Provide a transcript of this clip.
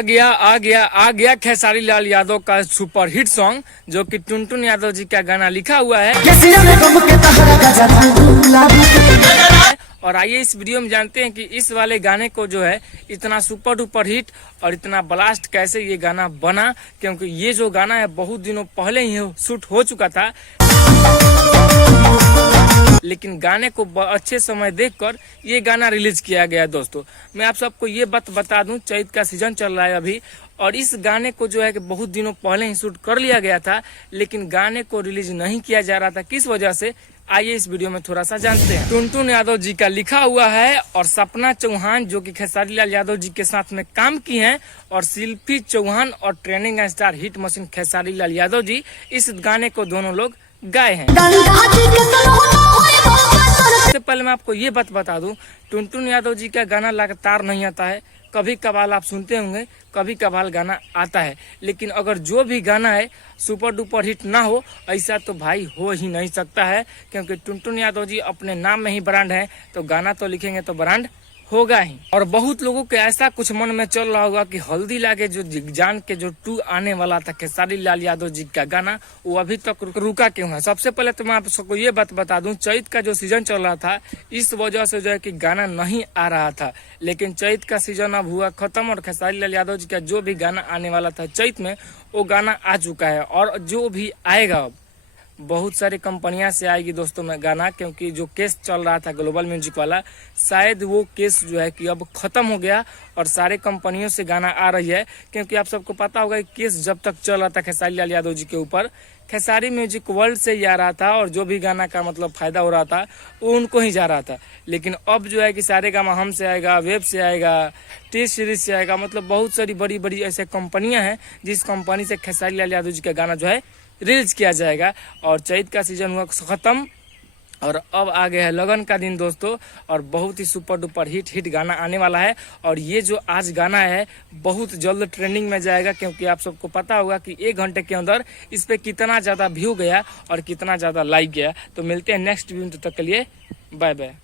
आ गया खेसारी लाल यादव का super hit song जो कि टुनटुन यादव जी का गाना लिखा हुआ है। और आइए इस वीडियो में जानते हैं कि इस वाले गाने को जो है इतना सुपर डुपर हिट और इतना ब्लास्ट कैसे ये गाना बना, क्योंकि ये जो गाना है बहुत दिनों पहले ही शूट हो चुका था, लेकिन गाने को अच्छे समय देखकर ये गाना रिलीज किया गया। दोस्तों मैं आप सबको ये बात बता दूं, चैत का सीजन चल रहा है अभी, और इस गाने को जो है कि बहुत दिनों पहले ही शूट कर लिया गया था, लेकिन गाने को रिलीज नहीं किया जा रहा था। किस वजह से, आइए इस वीडियो में थोड़ा सा जानते हैं। टुनटुन यादव जी का लिखा हुआ है और सपना चौहान जो कि खेसारी लाल यादव जी के साथ में काम की हैं, और शिल्पी चौहान और trending star hit machine Khesari Lal Yadav ji इस गाने को दोनों लोग गाए हैं। सबसे पहले मैं आपको ये बात बता दूं, टुनटुन यादव जी का गाना लगातार नहीं आता है, कभी कभार आप सुनते होंगे, कभी कभार गाना आता है, लेकिन अगर जो भी गाना है सुपर डुपर हिट ना हो, ऐसा तो भाई हो ही नहीं सकता है, क्योंकि टुनटुन यादव जी अपने नाम में ही ब्रांड है, तो गाना तो लिखेंगे तो ब्रांड होगा ही। और बहुत लोगों के ऐसा कुछ मन में चल रहा होगा कि हल्दी लागे जो जान के जो 2 आने वाला था खेसारी लाल यादव जी का गाना, वो अभी तक रुका क्यों है। सबसे पहले तो मैं आप सबको ये बात बता दूं, चैत का जो सीजन चल रहा था इस वजह से जो है कि गाना नहीं आ रहा था, लेकिन चैत का सीजन अब हुआ खत्म और खेसारी लाल यादव जी का जो भी गाना आने वाला था चैत में, वो गाना आ चुका है। और जो भी आएगा अब बहुत सारी कंपनियां से आएगी दोस्तों में गाना, क्योंकि जो केस चल रहा था ग्लोबल म्यूजिक वाला, शायद वो केस जो है कि अब खत्म हो गया और सारे कंपनियों से गाना आ रही है। क्योंकि आप सबको पता होगा कि केस जब तक चल रहा था खेसारी लाल यादव जी के ऊपर, खेसारी म्यूजिक वर्ल्ड से ही आ रहा था और जो भी गाना का मतलब फायदा हो रहा था वो उनको ही जा रहा था। लेकिन अब जो है कि सारे गामा हम से आएगा, वेब से आएगा, टी सीरीज से आएगा, मतलब बहुत सारी बड़ी बड़ी ऐसे कंपनियां हैं जिस कंपनी से खेसारी लाल यादव जी का गाना जो है रिलीज किया जाएगा। और चैत का सीजन हुआ खत्म और अब आ गया है लगन का दिन दोस्तों, और बहुत ही सुपर डुपर हिट गाना आने वाला है। और ये जो आज गाना है बहुत जल्द ट्रेंडिंग में जाएगा, क्योंकि आप सबको पता होगा कि 1 घंटे के अंदर इस पे कितना ज्यादा व्यू गया और कितना ज्यादा लाइक गया। तो मिलते हैं नेक्स्ट वीडियो, तक के लिए बाय बाय।